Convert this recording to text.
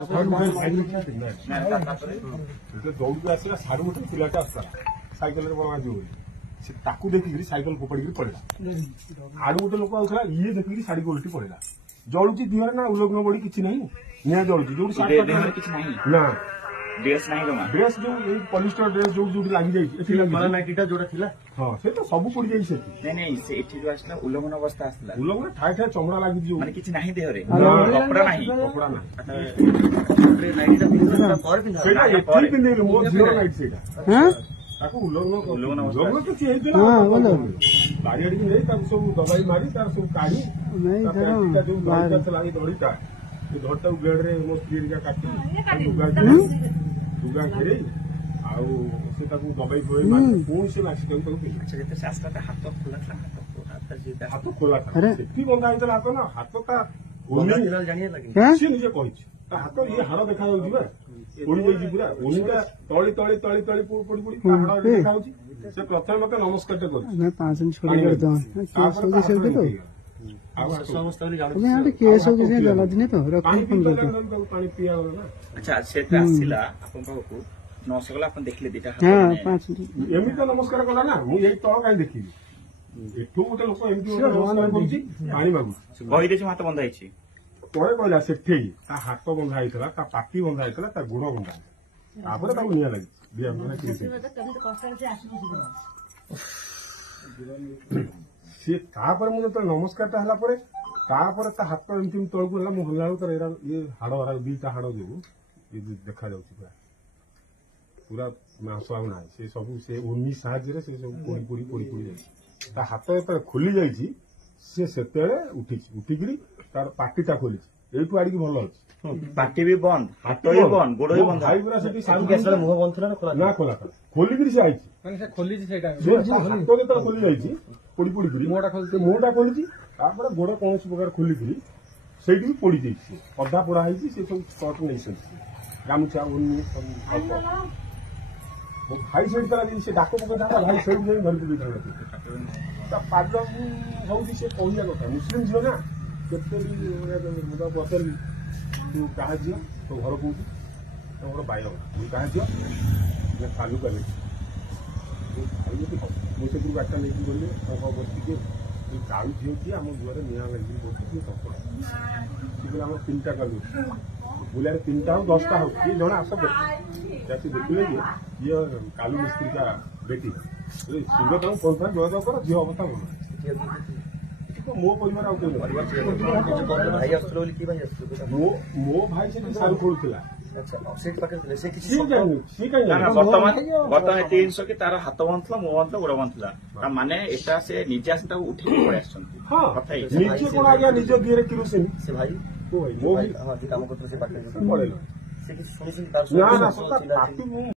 दौड़ आसला साढ़े गोटे पिलाटा आसला सैकेल देखिक सैकेल फोपाड़ी पड़ेगा आड़ गोटे लोक आउला ये देखिक शाढ़ी को उल्टी पड़ेगा जलुची दिहर ना उल्लग्न बड़ी किसी नहीं निआ जलुची जो ना ड्रेस जो पॉलिस्टर ड्रेस जो लगी जाइटा जो हाँ से तो सब पड़ जाइए उल्लंघन अवस्था आसला उल्लंघन ठाए ठाए चमड़ा लगी माने किछि नाही देहरे कपड़ा नाही सब दबाई मारी तार सब काढ़ी दड़ीटा धरटा ब्लेड रे मो स्त्री काटी दुगा घेरे दबाई फुए पुणी से हाथ खोला था बंधा होता हाथ ना हाथ ता सी निजे कही हाथ ये हाड़ देखा पड़ी जाइए पूरा ओनिटा तली तली तली तली पड़ी पड़ी हाड़ देखा से प्रथम मत नमस्कार अच्छा देखले नमस्कार कला ना मुझे तल कहीं देखी एठू गोटे लोक पानी मागु हाथ बंधा ପରେ କହିଲା ସେଠି ତା ହାତ ବନ୍ଧା ହେଇଥିଲା ତା ପାଟି ବନ୍ଧା ହେଇଥିଲା ତା ଗୋଡ ବନ୍ଧା ହେଇଥିଲା ତାପରେ ତାକୁ ନିଆଁ ଲାଗିଛି ସିଏ ତାପରେ ମୁଁ ଯେତେବେଳେ ନମସ୍କାରଟା ହେଲା ପରେ ତାପରେ ତା ହାତ ଏମିତି ତଳକୁ ହେଲା ମୁଁ ହଲା ବେଳକୁ ତାର ଇଏ ହାଡ ଦିଟା ହାଡ ଯୋଗୁ ଦେଖାଯାଉଛି ପୁରା ମାଂସ ଆଉ ନାହିଁ ସେ ସବୁ ସେ ଉନି ସାହାଯ୍ୟରେ ସେ ସବୁ ପୋଡି ପୋଡି ପୋଡି ପୋଡି ଯାଇଛି ତା ହାତ ଯେତେବେଳେ ଖୋଲି ଯାଇଛି ସେ ସେତେବେଳେ ଉଠିକିରି तार पार्टीटा खोली एठू आड़ी भल अच्छी पार्टी भी बंद हाथ भी बंद गोड़ भी बंद भाई मुह बंद थी ना खोला खोलिक से आई खोली पोड़ी पोड़ी मुहटा खोली गोड़ कौन प्रकार खोलिक से पोड़ी जाइए अधा पोड़ा है सब स्कट नहीं गामुछा उन्नी भाई से डाक पकड़ा भाई से धरी पकड़ा पाद हूँ से कहला कथा मुस्लिम झील ना पचारि तू क्या झील तो घर कौन तुम बाइर तू क्या झील फालू का मुझे गाड़िटा नहीं गली बसिके कालू झील किए आम दुआर निआ लगे बस कपड़ा सी आम 3टा कालू बुलाए 3टा हो 10टा हो किए जन आस देखिले ये कालू मिस्त्री का बेटी शीघ्र तुम कौन जोगाजोग कर झील अवस्था भल मो परिवार मो भाई से सारू खोलुला बर्तमान 300 कि तार हाथ बंद था मुह बंद गोड़ बंद था माने एटा से निजे आसी उठे पड़े निजे कोन आज्ञा निजे गिरे किरोसिन से भाई को भाई मो भाई हां काम करते से पाटे पड़े ना ना